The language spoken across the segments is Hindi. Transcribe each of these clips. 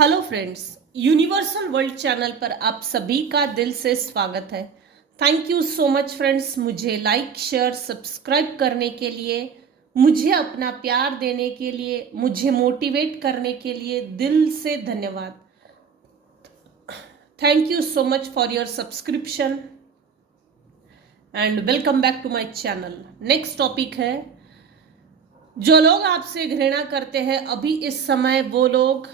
Hello friends, universal world channel पर आप सभी का दिल से स्वागत है। Thank you so much friends, मुझे लाइक शेयर सब्सक्राइब करने के लिए, मुझे अपना प्यार देने के लिए, मुझे मोटिवेट करने के लिए दिल से धन्यवाद। Thank you so much for your subscription and welcome back to my channel. Next topic है, जो लोग आपसे घृणा करते हैं अभी इस समय वो लोग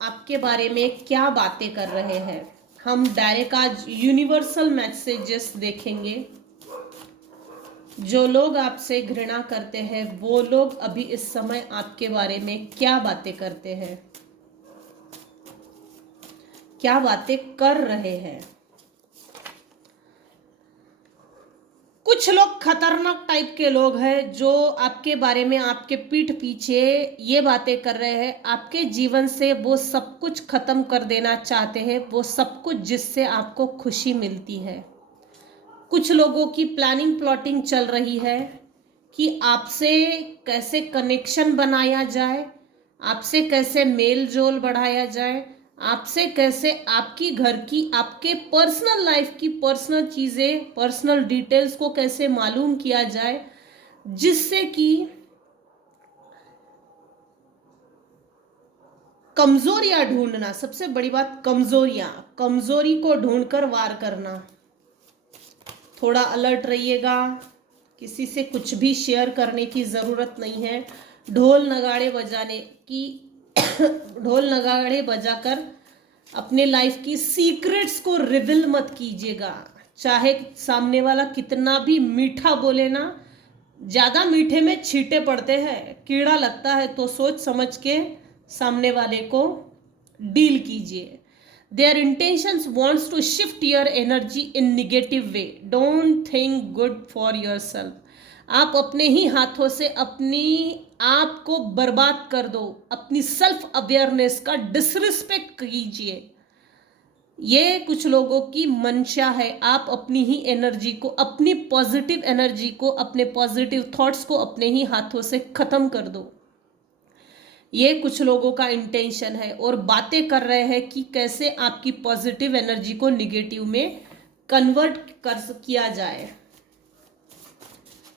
आपके बारे में क्या बातें कर रहे हैं। हम डायरेक्ट आज यूनिवर्सल मैसेजेस देखेंगे। जो लोग आपसे घृणा करते हैं वो लोग अभी इस समय आपके बारे में क्या बातें करते हैं, क्या बातें कर रहे हैं। कुछ लोग खतरनाक टाइप के लोग हैं जो आपके बारे में आपके पीठ पीछे ये बातें कर रहे हैं। आपके जीवन से वो सब कुछ खत्म कर देना चाहते हैं, वो सब कुछ जिससे आपको खुशी मिलती है। कुछ लोगों की प्लानिंग प्लॉटिंग चल रही है कि आपसे कैसे कनेक्शन बनाया जाए, आपसे कैसे मेल जोल बढ़ाया जाए, आपसे कैसे आपकी घर की, आपके पर्सनल लाइफ की पर्सनल चीज़ें, पर्सनल डिटेल्स को कैसे मालूम किया जाए, जिससे कि कमजोरियां ढूंढना। सबसे बड़ी बात कमजोरी को ढूंढकर वार करना। थोड़ा अलर्ट रहिएगा, किसी से कुछ भी शेयर करने की ज़रूरत नहीं है। ढोल नगाड़े बजाने की ढोल नगाड़े बजाकर अपने लाइफ की सीक्रेट्स को रिवील मत कीजिएगा। चाहे सामने वाला कितना भी मीठा बोले ना, ज़्यादा मीठे में छींटे पड़ते हैं, कीड़ा लगता है, तो सोच समझ के सामने वाले को डील कीजिए। Their intentions wants to shift your energy in negative way. Don't think good for yourself. आप अपने ही हाथों से अपनी आप को बर्बाद कर दो। अपनी सेल्फ अवेयरनेस का डिसरिस्पेक्ट कीजिए। ये कुछ लोगों की मंशा है। आप अपनी ही एनर्जी को, अपनी पॉजिटिव एनर्जी को, अपने पॉजिटिव थॉट्स को अपने ही हाथों से खत्म कर दो। ये कुछ लोगों का इंटेंशन है और बातें कर रहे हैं कि कैसे आपकी पॉजिटिव एनर्जी को निगेटिव में कन्वर्ट किया जाए।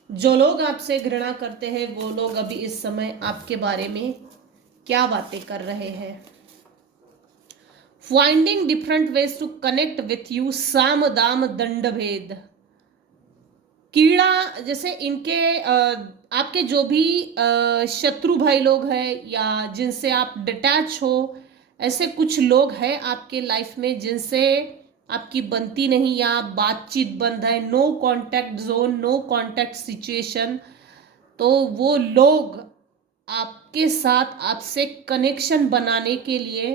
जो लोग आपसे घृणा करते हैं वो लोग अभी इस समय आपके बारे में क्या बातें कर रहे हैं। Finding different ways to connect with you, साम दाम दंड भेद। कीड़ा जैसे इनके आपके जो भी शत्रु भाई लोग हैं या जिनसे आप डिटैच हो, ऐसे कुछ लोग हैं आपके लाइफ में जिनसे आपकी बनती नहीं या बातचीत बंद है, no contact zone, no contact situation. तो वो लोग आपके साथ आपसे कनेक्शन बनाने के लिए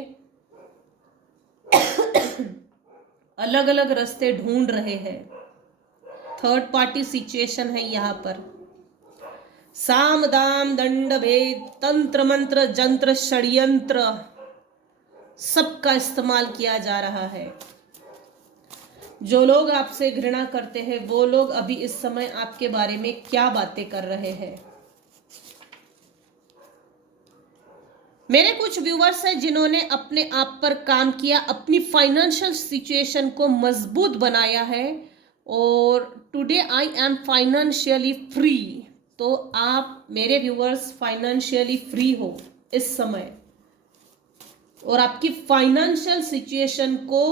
अलग अलग रास्ते ढूंढ रहे हैं। थर्ड पार्टी सिचुएशन है यहाँ पर। साम दाम दंड भेद, तंत्र मंत्र जंत्र षड्यंत्र सबका इस्तेमाल किया जा रहा है। जो लोग आपसे घृणा करते हैं वो लोग अभी इस समय आपके बारे में क्या बातें कर रहे हैं। मेरे कुछ व्यूवर्स हैं जिन्होंने अपने आप पर काम किया, अपनी फाइनेंशियल सिचुएशन को मजबूत बनाया है और today I am financially free. तो आप मेरे व्यूवर्स फाइनेंशियली फ्री हो इस समय और आपकी फाइनेंशियल सिचुएशन को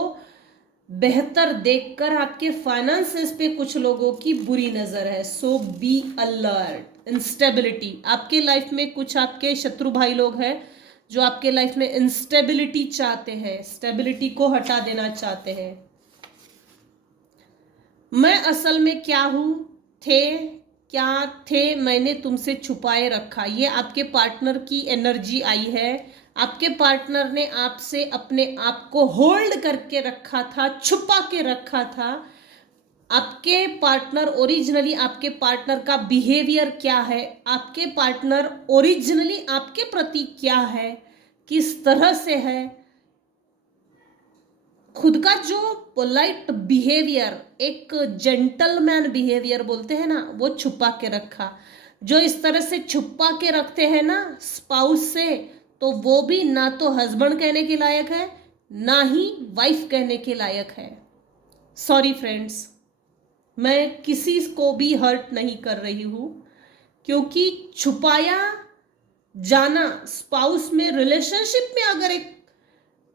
बेहतर देखकर आपके फाइनेंसेस पे कुछ लोगों की बुरी नजर है। सो बी अलर्ट। इंस्टेबिलिटी आपके लाइफ में, कुछ आपके शत्रु भाई लोग हैं जो आपके लाइफ में इंस्टेबिलिटी चाहते हैं, स्टेबिलिटी को हटा देना चाहते हैं। मैं असल में क्या हूं, क्या थे मैंने तुमसे छुपाए रखा। ये आपके पार्टनर की एनर्जी आई है। आपके पार्टनर ने आपसे अपने आप को होल्ड करके रखा था, छुपा के रखा था। आपके पार्टनर ओरिजिनली, आपके पार्टनर का बिहेवियर क्या है, आपके पार्टनर ओरिजिनली आपके प्रति क्या है, किस तरह से है, खुद का जो पोलाइट बिहेवियर, एक जेंटलमैन बिहेवियर बोलते हैं ना, वो छुपा के रखा। जो इस तरह से छुपा के रखते हैं ना स्पाउस से, तो वो भी ना तो हस्बैंड कहने के लायक है, ना ही वाइफ कहने के लायक है। सॉरी फ्रेंड्स, मैं किसी को भी हर्ट नहीं कर रही हूं, क्योंकि छुपाया जाना स्पाउस में, रिलेशनशिप में अगर एक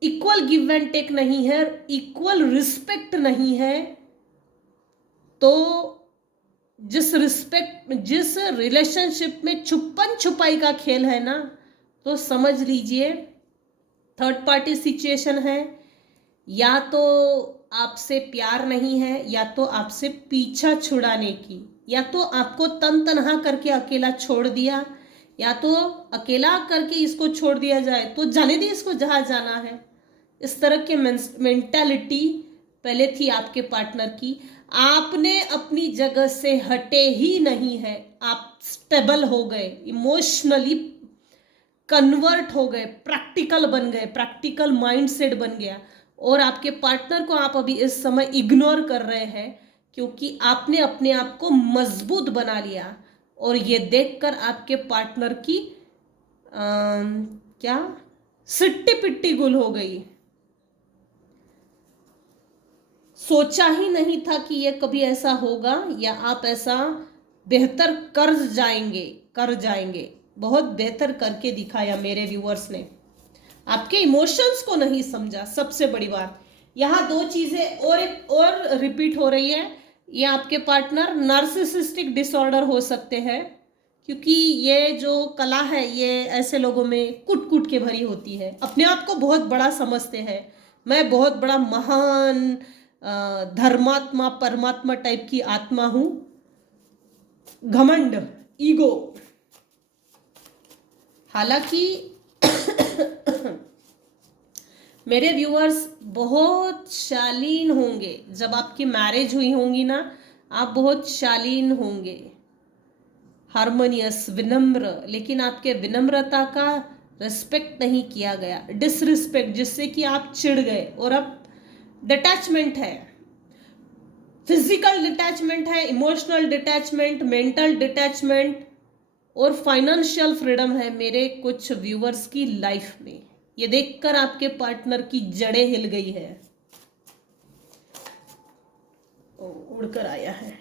इक्वल गिव एंड टेक नहीं है, इक्वल रिस्पेक्ट नहीं है, तो जिस रिलेशनशिप में छुपन छुपाई का खेल है ना, तो समझ लीजिए थर्ड पार्टी सिचुएशन है। या तो आपसे प्यार नहीं है, या तो आपसे पीछा छुड़ाने की, या तो आपको तन तनहा करके अकेला छोड़ दिया, या तो अकेला करके इसको छोड़ दिया जाए तो जाने दी इसको जहाँ जाना है। इस तरह के मेंटालिटी पहले थी आपके पार्टनर की। आपने अपनी जगह से हटे ही नहीं है, आप स्टेबल हो गए, इमोशनली कन्वर्ट हो गए, प्रैक्टिकल बन गए, प्रैक्टिकल माइंडसेट बन गया, और आपके पार्टनर को आप अभी इस समय इग्नोर कर रहे हैं, क्योंकि आपने अपने आप को मजबूत बना लिया। और ये देखकर आपके पार्टनर की क्या सिट्टी पिट्टी गुल हो गई। सोचा ही नहीं था कि ये कभी ऐसा होगा, या आप ऐसा बेहतर कर जाएंगे। बहुत बेहतर करके दिखाया मेरे व्यूअर्स ने, आपके इमोशंस को नहीं समझा। सबसे बड़ी बात यहाँ दो चीजें और रिपीट हो रही है। ये आपके पार्टनर नार्सिसिस्टिक डिसऑर्डर हो सकते हैं, क्योंकि ये जो कला है ये ऐसे लोगों में कुट कुट के भरी होती है। अपने आप को बहुत बड़ा समझते हैं, मैं बहुत बड़ा महान धर्मात्मा परमात्मा टाइप की आत्मा हूं। घमंड, ईगो। हालांकि मेरे व्यूअर्स बहुत शालीन होंगे, जब आपकी मैरिज हुई होंगी ना, आप बहुत शालीन होंगे, हार्मोनियस, विनम्र। लेकिन आपके विनम्रता का रिस्पेक्ट नहीं किया गया, डिसरिस्पेक्ट, जिससे कि आप चिढ़ गए। और अब डिटैचमेंट है, फिजिकल डिटैचमेंट है, इमोशनल डिटैचमेंट, मेंटल डिटैचमेंट, और फाइनेंशियल फ्रीडम है मेरे कुछ व्यूअर्स की लाइफ में। ये देखकर आपके पार्टनर की जड़ें हिल गई है। उड़कर आया है।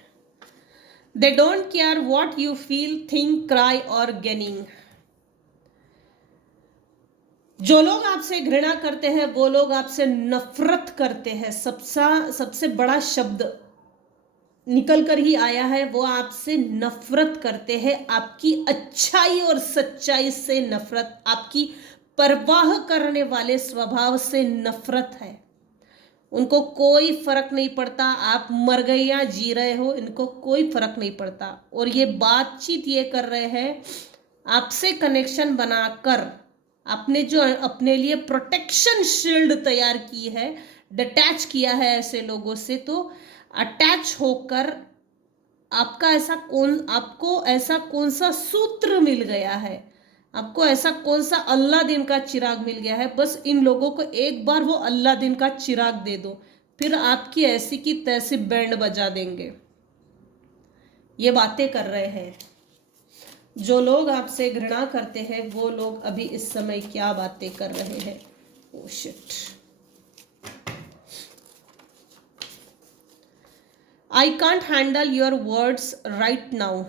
They don't care what you feel, think, cry और गेनिंग। जो लोग आपसे घृणा करते हैं, वो लोग आपसे नफरत करते हैं। सबसे बड़ा शब्द निकल कर ही आया है, वो आपसे नफरत करते हैं। आपकी अच्छाई और सच्चाई से नफरत, आपकी परवाह करने वाले स्वभाव से नफरत है। उनको कोई फर्क नहीं पड़ता आप मर गए या जी रहे हो, इनको कोई फर्क नहीं पड़ता। और ये बातचीत ये कर रहे हैं आपसे कनेक्शन बनाकर, आपने जो अपने लिए प्रोटेक्शन शील्ड तैयार की है, डिटैच किया है ऐसे लोगों से, तो अटैच होकर आपको ऐसा कौन सा सूत्र मिल गया है, आपको ऐसा कौन सा अल्लादीन का चिराग मिल गया है। बस इन लोगों को एक बार वो अल्लादीन का चिराग दे दो, फिर आपकी ऐसी की तैसी बैंड बजा देंगे। ये बातें कर रहे हैं जो लोग आपसे घृणा करते हैं, वो लोग अभी इस समय क्या बातें कर रहे हैं। Oh shit, I can't handle your words right now.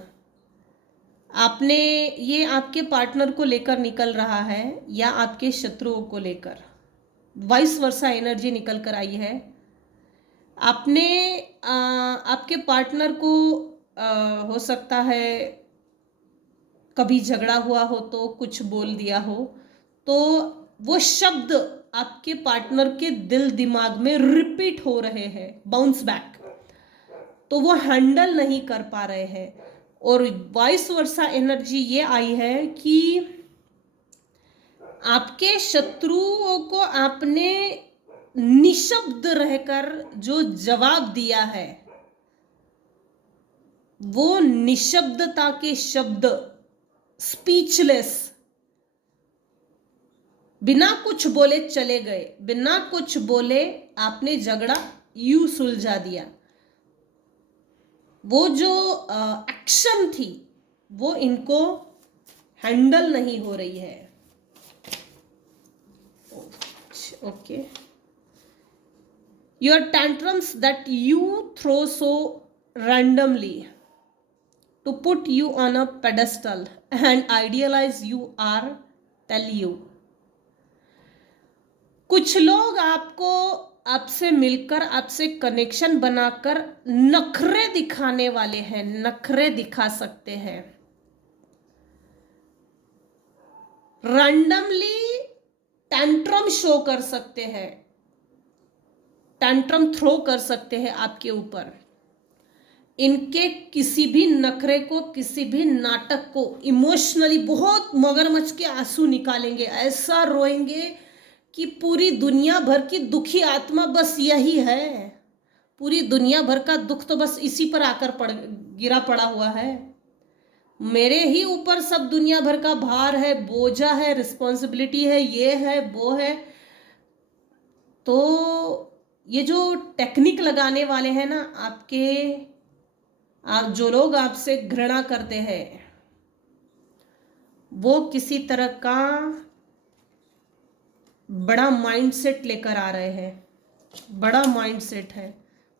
आपने, ये आपके पार्टनर को लेकर निकल रहा है या आपके शत्रुओं को लेकर, वाइस वर्सा एनर्जी निकल कर आई है। आपने आपके पार्टनर को हो सकता है कभी झगड़ा हुआ हो तो कुछ बोल दिया हो, तो वो शब्द आपके पार्टनर के दिल दिमाग में रिपीट हो रहे हैं, बाउंस बैक, तो वो हैंडल नहीं कर पा रहे हैं। और वाइस वर्सा एनर्जी ये आई है कि आपके शत्रुओं को आपने निशब्द रहकर जो जवाब दिया है, वो निशब्दता के शब्द, स्पीचलेस, बिना कुछ बोले चले गए, बिना कुछ बोले आपने झगड़ा यूं सुलझा दिया। वो जो एक्शन थी वो इनको हैंडल नहीं हो रही है। Okay. Your tantrums that you throw so randomly to put you on a pedestal and idealize you are tell you. कुछ लोग आपको आपसे मिलकर आपसे कनेक्शन बनाकर नखरे दिखाने वाले हैं, नखरे दिखा सकते हैं, रैंडमली टैंट्रम शो कर सकते हैं, टैंट्रम थ्रो कर सकते हैं आपके ऊपर। इनके किसी भी नखरे को, किसी भी नाटक को इमोशनली बहुत मगरमच्छ के आंसू निकालेंगे, ऐसा रोएंगे कि पूरी दुनिया भर की दुखी आत्मा बस यही है, पूरी दुनिया भर का दुख तो बस इसी पर आकर गिरा पड़ा हुआ है। मेरे ही ऊपर सब दुनिया भर का भार है, बोझा है, रिस्पॉन्सिबिलिटी है, ये है वो है। तो ये जो टेक्निक लगाने वाले हैं ना जो लोग आपसे घृणा करते हैं, वो किसी तरह का बड़ा माइंडसेट लेकर आ रहे हैं, बड़ा माइंडसेट है।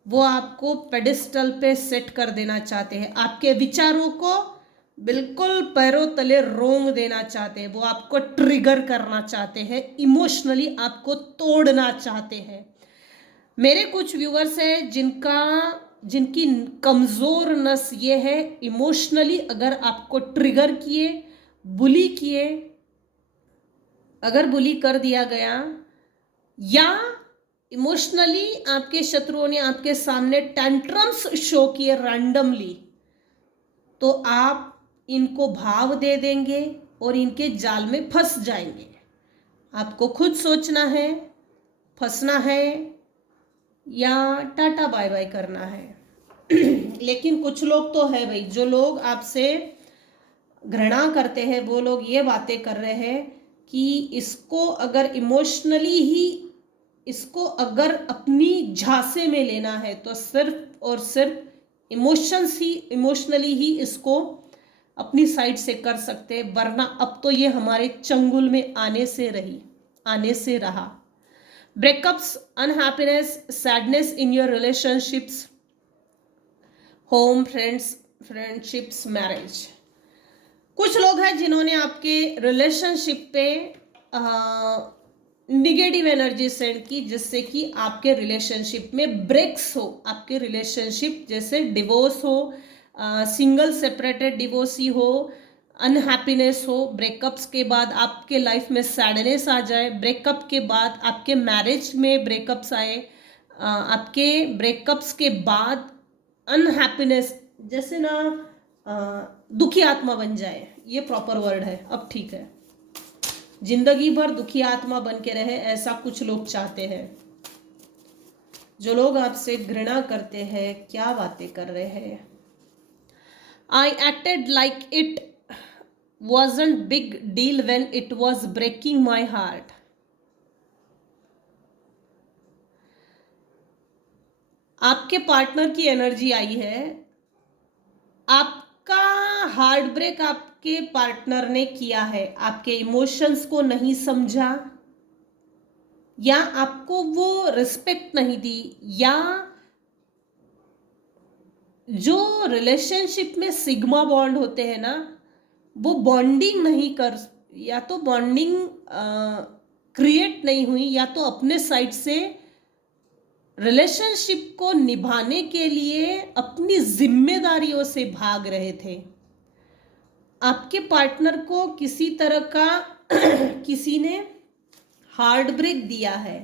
वो आपको पेडिस्टल पे सेट कर देना चाहते हैं, आपके विचारों को बिल्कुल पैरों तले रोंग देना चाहते हैं, वो आपको ट्रिगर करना चाहते हैं, इमोशनली आपको तोड़ना चाहते हैं। मेरे कुछ व्यूअर्स हैं जिनकी कमज़ोर नस ये है, इमोशनली अगर आपको ट्रिगर किए, बुली किए, अगर बुली कर दिया गया या इमोशनली आपके शत्रुओं ने आपके सामने टेंट्रम्स शो किए रैंडमली, तो आप इनको भाव दे देंगे और इनके जाल में फंस जाएंगे। आपको खुद सोचना है, फंसना है या टाटा बाय बाय करना है। लेकिन कुछ लोग तो है भाई, जो लोग आपसे घृणा करते हैं, वो लोग ये बातें कर रहे हैं कि इसको अगर इमोशनली ही, इसको अगर अपनी झांसे में लेना है तो सिर्फ और सिर्फ इमोशनली ही इसको अपनी साइड से कर सकते हैं, वरना अब तो ये हमारे चंगुल में आने से रहा। Breakups, unhappiness, sadness in your relationships, home, friendships, marriage. कुछ लोग हैं जिन्होंने आपके रिलेशनशिप पे निगेटिव एनर्जी सेंड की, जिससे कि आपके रिलेशनशिप में ब्रेक्स हो, आपके रिलेशनशिप जैसे डिवोर्स हो, सिंगल सेपरेटेड डिवोर्सी हो, अनहैप्पीनेस हो, ब्रेकअप्स के बाद आपके लाइफ में सैडनेस आ जाए, ब्रेकअप के बाद आपके मैरिज में ब्रेकअप्स आए, आपके ब्रेकअप्स के बाद अनहैप्पीनेस, जैसे ना दुखी आत्मा बन जाए, ये प्रॉपर वर्ड है, अब ठीक है, जिंदगी भर दुखी आत्मा बन के रहे, ऐसा कुछ लोग चाहते हैं। जो लोग आपसे घृणा करते हैं, क्या बातें कर रहे हैं। I acted like it wasn't big deal when it was breaking my heart. आपके पार्टनर की एनर्जी आई है, आपका हार्ट ब्रेक आपके पार्टनर ने किया है, आपके इमोशंस को नहीं समझा, या आपको वो रिस्पेक्ट नहीं दी, या जो रिलेशनशिप में सिग्मा बॉन्ड होते हैं ना, वो बॉन्डिंग नहीं कर, या तो बॉन्डिंग क्रिएट नहीं हुई, या तो अपने साइड से रिलेशनशिप को निभाने के लिए अपनी जिम्मेदारियों से भाग रहे थे। आपके पार्टनर को किसी तरह का किसी ने हार्ट ब्रेक दिया है,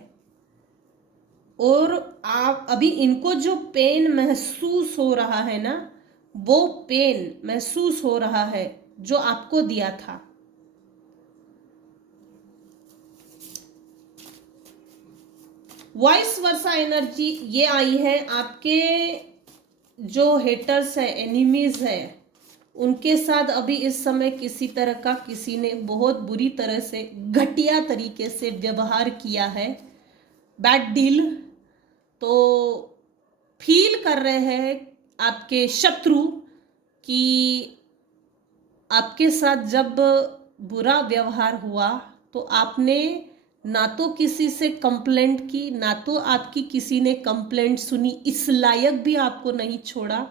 और आप अभी इनको जो पेन महसूस हो रहा है ना, वो पेन महसूस हो रहा है जो आपको दिया था। वाइस वर्सा एनर्जी ये आई है, आपके जो हेटर्स है, एनिमीज है, उनके साथ अभी इस समय किसी तरह का किसी ने बहुत बुरी तरह से, घटिया तरीके से व्यवहार किया है, बैड डील। तो फील कर रहे हैं आपके शत्रु कि आपके साथ जब बुरा व्यवहार हुआ तो आपने ना तो किसी से कंप्लेंट की, ना तो आपकी किसी ने कंप्लेंट सुनी, इस लायक भी आपको नहीं छोड़ा,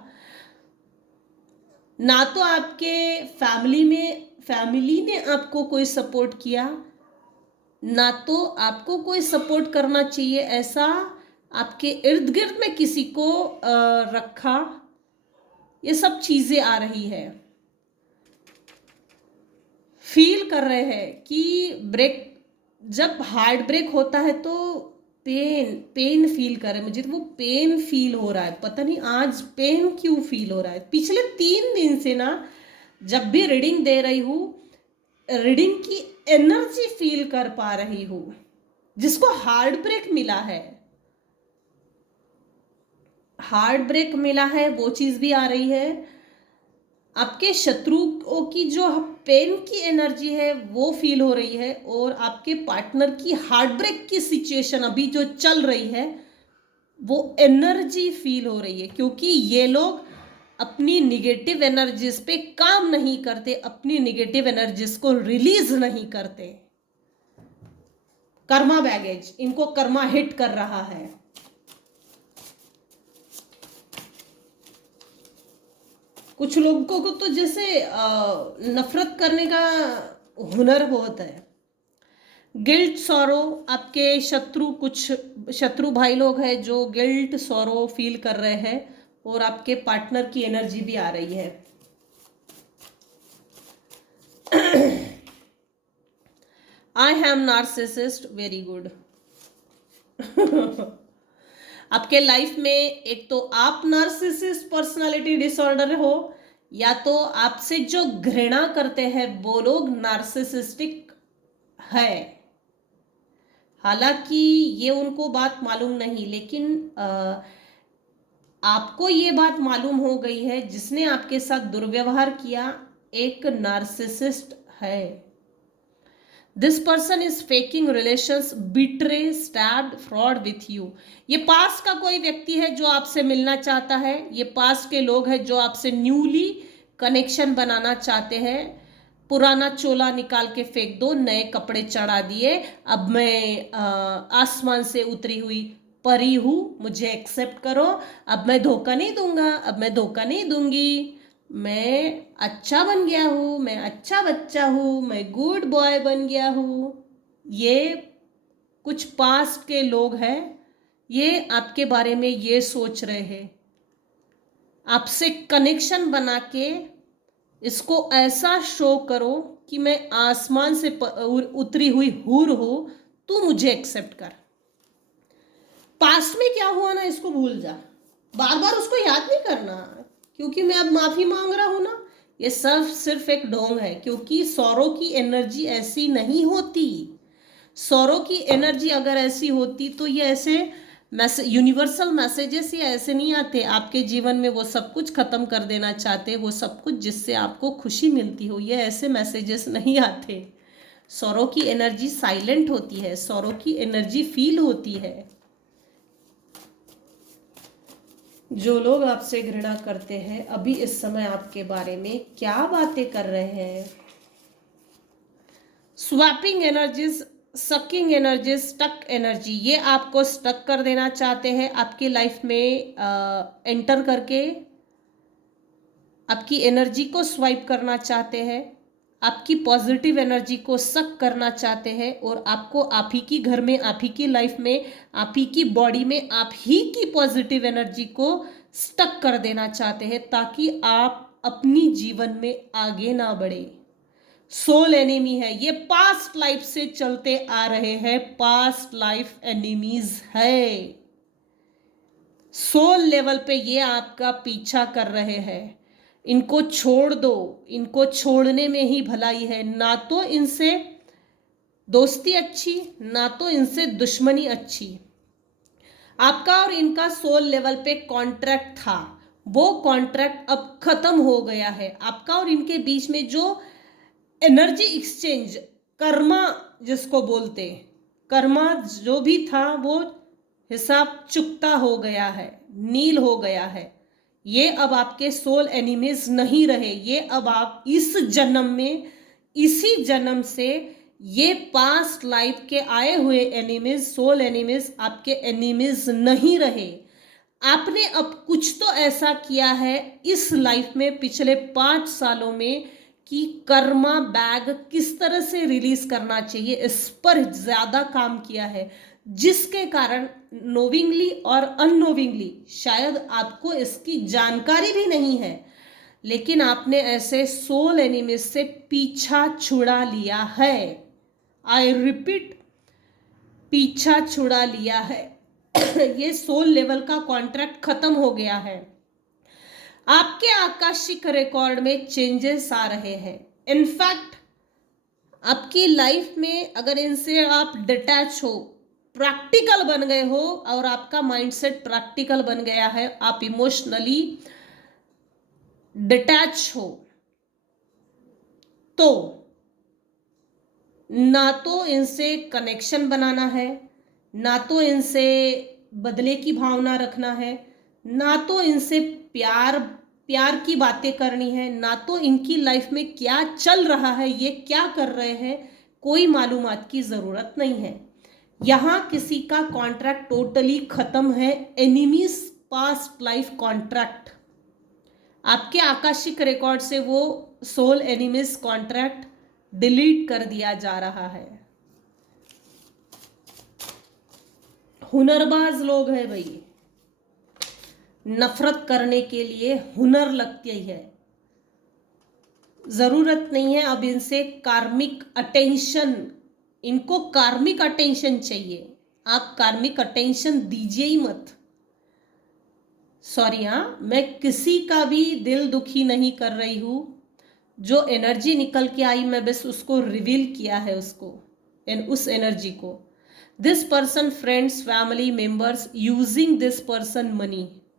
ना तो आपके फैमिली ने आपको कोई सपोर्ट किया, ना तो आपको कोई सपोर्ट करना चाहिए ऐसा आपके इर्द गिर्द में किसी को रखा। ये सब चीजें आ रही है। फील कर रहे हैं कि ब्रेक, जब हार्ट ब्रेक होता है तो पेन फील कर रहे हैं। मुझे तो वो पेन फील हो रहा है, पता नहीं आज पेन क्यों फील हो रहा है। पिछले 3 दिन से ना जब भी रीडिंग दे रही हूँ, रीडिंग की एनर्जी फील कर पा रही हूँ। जिसको हार्ट ब्रेक मिला है, हार्ट ब्रेक मिला है, वो चीज भी आ रही है। आपके शत्रुओं की जो पेन की एनर्जी है वो फील हो रही है, और आपके पार्टनर की हार्ट ब्रेक की सिचुएशन अभी जो चल रही है वो एनर्जी फील हो रही है। क्योंकि ये लोग अपनी निगेटिव एनर्जीज पे काम नहीं करते, अपनी निगेटिव एनर्जीज को रिलीज नहीं करते। कर्मा बैगेज, इनको कर्मा हिट कर रहा है। कुछ लोगों को तो जैसे नफरत करने का हुनर होता है। गिल्ट सॉरो, आपके कुछ शत्रु भाई लोग हैं जो गिल्ट सॉरो फील कर रहे हैं, और आपके पार्टनर की एनर्जी भी आ रही है। I am narcissist, very good. आपके लाइफ में एक तो आप नार्सिसिस्ट पर्सनालिटी डिसऑर्डर हो, या तो आपसे जो घृणा करते हैं वो लोग नार्सिसिस्टिक है। हालांकि ये उनको बात मालूम नहीं, लेकिन आपको ये बात मालूम हो गई है जिसने आपके साथ दुर्व्यवहार किया एक नार्सिसिस्ट है। This person is faking relations, betray, stabbed, fraud with you. ये पास्ट का कोई व्यक्ति है जो आपसे मिलना चाहता है। ये पास्ट के लोग हैं जो आपसे न्यूली कनेक्शन बनाना चाहते हैं। पुराना चोला निकाल के फेंक दो, नए कपड़े चढ़ा दिए, अब मैं आसमान से उतरी हुई परी हूँ, मुझे एक्सेप्ट करो, अब मैं धोखा नहीं दूंगा, अब मैं धोखा नहीं दूंगी, मैं अच्छा बन गया हूँ, मैं अच्छा बच्चा हूँ, मैं गुड बॉय बन गया हूँ। ये कुछ पास्ट के लोग हैं, ये आपके बारे में ये सोच रहे हैं। आपसे कनेक्शन बना के इसको ऐसा शो करो कि मैं आसमान से उतरी हुई हूर हूं, तू मुझे एक्सेप्ट कर। पास्ट में क्या हुआ ना इसको भूल जा, बार बार उसको याद नहीं करना, क्योंकि मैं अब माफी मांग रहा हूं ना। ये सब सिर्फ एक ढोंग है, क्योंकि सौरों की एनर्जी ऐसी नहीं होती। सौरों की एनर्जी अगर ऐसी होती तो ये ऐसे यूनिवर्सल मैसेजेस ये ऐसे नहीं आते आपके जीवन में। वो सब कुछ खत्म कर देना चाहते, वो सब कुछ जिससे आपको खुशी मिलती हो, ये ऐसे मैसेजेस नहीं आते। सौरों की एनर्जी साइलेंट होती है, सौरों की एनर्जी फील होती है। जो लोग आपसे घृणा करते हैं अभी इस समय आपके बारे में क्या बातें कर रहे हैं। Swapping energies, sucking energy, stuck energy, ये आपको स्टक कर देना चाहते हैं आपकी लाइफ में। एंटर करके आपकी एनर्जी को स्वाइप करना चाहते हैं, आपकी पॉजिटिव एनर्जी को सक करना चाहते हैं, और आपको आप ही की घर में, आप ही की लाइफ में, आप ही की बॉडी में आप ही की पॉजिटिव एनर्जी को स्टक कर देना चाहते हैं, ताकि आप अपनी जीवन में आगे ना बढ़े। सोल एनिमी है, ये पास्ट लाइफ से चलते आ रहे हैं, पास्ट लाइफ एनिमीज है। सोल लेवल पे ये आपका पीछा कर रहे हैं। इनको छोड़ दो, इनको छोड़ने में ही भलाई है। ना तो इनसे दोस्ती अच्छी, ना तो इनसे दुश्मनी अच्छी। आपका और इनका सोल लेवल पे कॉन्ट्रैक्ट था, वो कॉन्ट्रैक्ट अब खत्म हो गया है। आपका और इनके बीच में जो एनर्जी एक्सचेंज, कर्मा जिसको बोलते, कर्मा जो भी था वो हिसाब चुकता हो गया है, नील हो गया है। ये अब आपके सोल एनिमीज नहीं रहे। ये अब आप इस जन्म में, इसी जन्म से ये पास्ट लाइफ के आए हुए एनिमीज, सोल एनिमीज आपके एनिमीज नहीं रहे। आपने अब कुछ तो ऐसा किया है इस लाइफ में पिछले 5 सालों में कि कर्मा बैग किस तरह से रिलीज करना चाहिए इस पर ज्यादा काम किया है, जिसके कारण नोविंगली और अननोविंगली शायद आपको इसकी जानकारी भी नहीं है, लेकिन आपने ऐसे सोल एनिमीज से पीछा छुड़ा लिया है। आई रिपीट, पीछा छुड़ा लिया है। ये सोल लेवल का कॉन्ट्रैक्ट खत्म हो गया है। आपके आकाशिक रिकॉर्ड में चेंजेस आ रहे हैं। इनफैक्ट आपकी लाइफ में अगर इनसे आप डिटैच हो, प्रैक्टिकल बन गए हो और आपका माइंडसेट प्रैक्टिकल बन गया है, आप इमोशनली डिटैच हो, तो ना तो इनसे कनेक्शन बनाना है, ना तो इनसे बदले की भावना रखना है, ना तो इनसे प्यार की बातें करनी है, ना तो इनकी लाइफ में क्या चल रहा है, ये क्या कर रहे हैं, कोई मालूमात की जरूरत नहीं है। यहां किसी का कॉन्ट्रैक्ट टोटली खत्म है। एनिमीज पास्ट लाइफ कॉन्ट्रैक्ट, आपके आकाशिक रिकॉर्ड से वो सोल एनिमीज कॉन्ट्रैक्ट डिलीट कर दिया जा रहा है। हुनरबाज लोग हैं भाई, नफरत करने के लिए हुनर लगती है। जरूरत नहीं है अब इनसे कार्मिक अटेंशन, इनको कार्मिक अटेंशन चाहिए, आप कार्मिक अटेंशन दीजिए ही मत। सॉरी, हाँ, मैं किसी का भी दिल दुखी नहीं कर रही हूं। जो एनर्जी निकल के आई मैं बस उसको रिवील किया है, उसको उस एनर्जी को। This person, friends, family members using this person money,